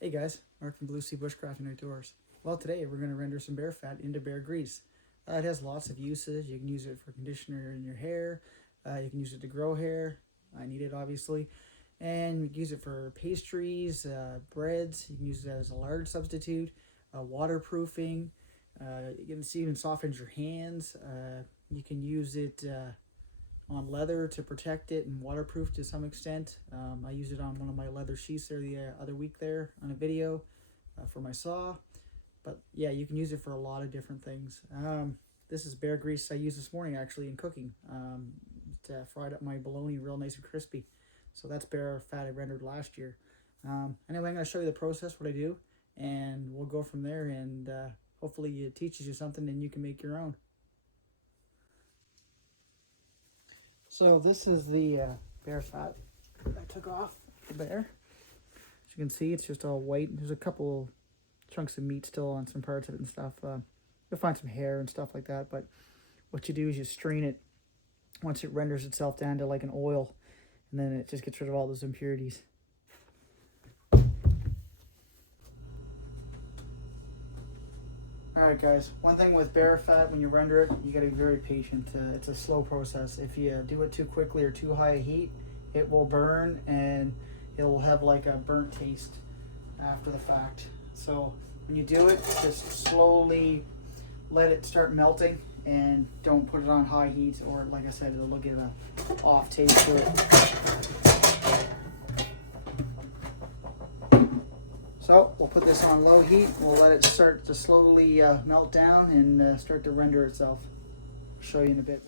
Hey guys, Mark from BlueSea Bushcrafting Outdoors. Well, today we're going to render some bear fat into bear grease. It has lots of uses. You can use it for conditioner in your hair. You can use it to grow hair. I need it obviously. And you can use it for pastries, breads. You can use it as a lard substitute, waterproofing. You can see even softens your hands. You can use it on leather to protect it and waterproof to some extent. I used it on one of my leather sheaths there the other week there on a video for my saw. But yeah, you can use it for a lot of different things. This is bear grease I used this morning actually in cooking. To fried up my bologna real nice and crispy. So that's bear fat I rendered last year. Anyway, I'm going to show you the process, what I do, and we'll go from there, and hopefully it teaches you something and you can make your own. So this is the bear fat I took off the bear. As you can see, it's just all white. There's a couple chunks of meat still on some parts of it and stuff. You'll find some hair and stuff like that, but what you do is you strain it once it renders itself down to like an oil, and then it just gets rid of all those impurities. Alright guys, one thing with bear fat, when you render it, you gotta be very patient. It's a slow process. If you do it too quickly or too high a heat, it will burn and it'll have like a burnt taste after the fact. So when you do it, just slowly let it start melting and don't put it on high heat, or like I said, it'll get an off taste to it. So we'll put this on low heat. We'll let it start to slowly melt down and start to render itself. I'll show you in a bit.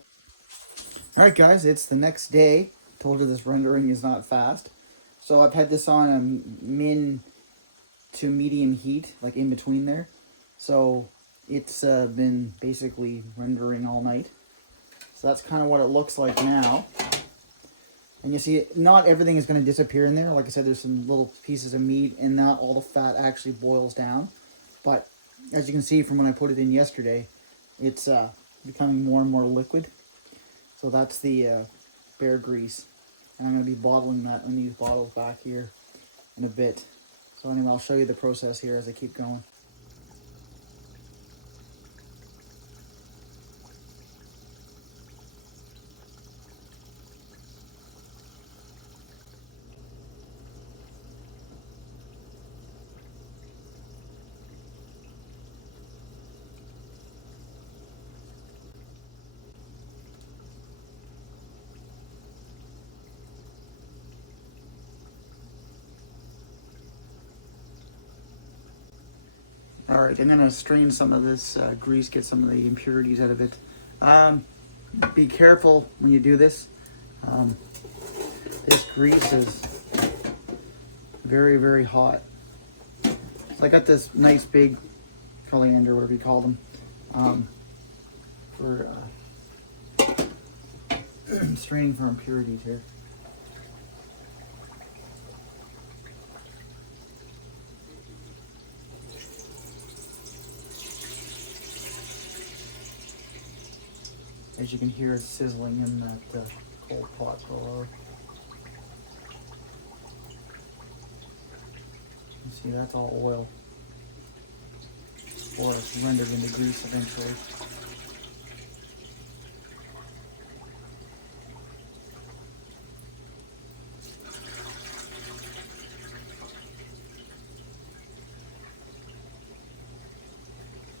All right, guys, it's the next day. Told you this rendering is not fast. So I've had this on a min to medium heat, like in between there. So it's been basically rendering all night. So that's kind of what it looks like now. And you see, not everything is going to disappear in there. Like I said, there's some little pieces of meat, and not all the fat actually boils down. But as you can see from when I put it in yesterday, it's becoming more and more liquid. So that's the bear grease. And I'm going to be bottling that in these bottles back here in a bit. So anyway, I'll show you the process here as I keep going. All right, I'm gonna strain some of this grease, get some of the impurities out of it. Be careful when you do this. This grease is very, very hot. So I got this nice big colander, whatever you call them, for straining for impurities here. As you can hear, it's sizzling in that cold pot below. You see, that's all oil. Or it's rendered into grease eventually.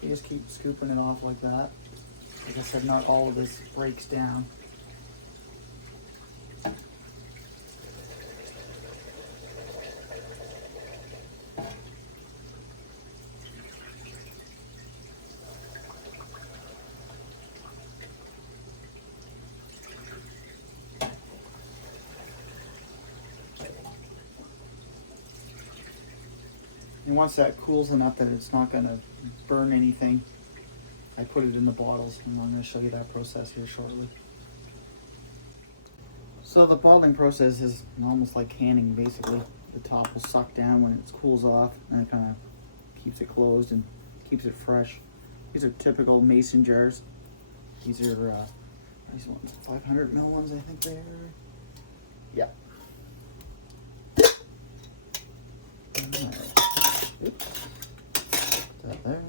You just keep scooping it off like that. Like I said, not all of this breaks down. And once that cools enough that it's not going to burn anything, I put it in the bottles, and I'm going to show you that process here shortly. So the bottling process is almost like canning, basically. The top will suck down when it cools off, and it kind of keeps it closed and keeps it fresh. These are typical mason jars. These are these ones, 500 ml ones, I think they are. Yeah. All right. Oops. Put that there.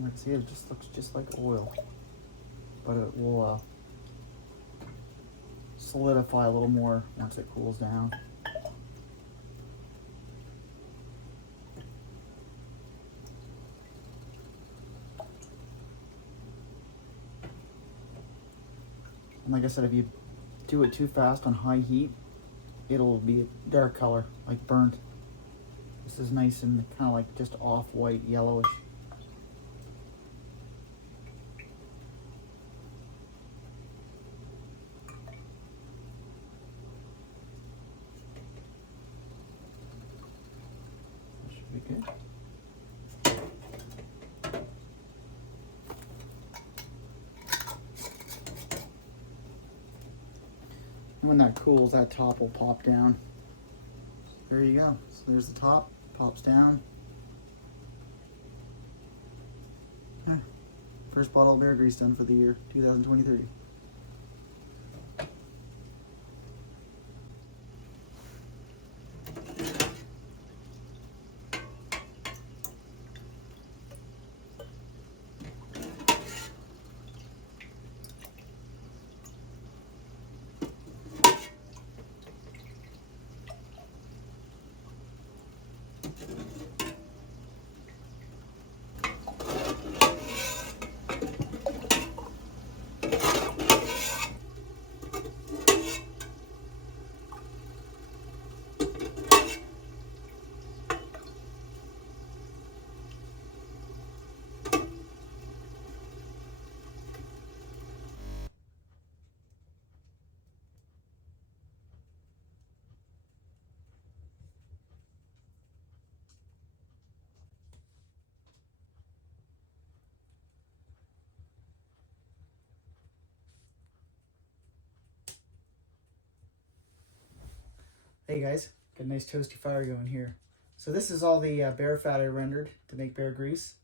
Like, see, it just looks just like oil, but it will solidify a little more once it cools down. And like I said, if you do it too fast on high heat, it'll be a dark color, like burnt. This is nice and kind of like just off-white, yellowish. That should be good. And when that cools, that top will pop down. There you go. So there's the top, pops down. First bottle of bear grease done for the year 2023. Hey guys, got a nice toasty fire going here. So this is all the bear fat I rendered to make bear grease.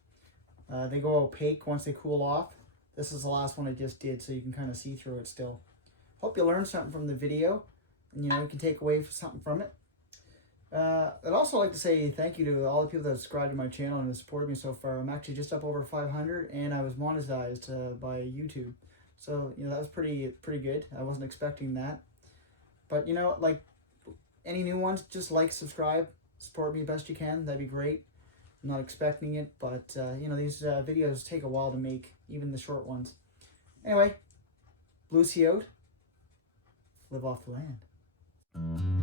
They go opaque once they cool off. This is the last one I just did, so you can kind of see through it still. Hope you learned something from the video, and you can take away something from it. I'd also like to say thank you to all the people that subscribed to my channel and have supported me so far. I'm actually just up over 500, and I was monetized by YouTube. So, that was pretty good. I wasn't expecting that. But, like any new ones, just like, subscribe, support me best you can. That'd be great. I'm not expecting it, but, these videos take a while to make, even the short ones. Anyway, BlueSea out. Live off the land.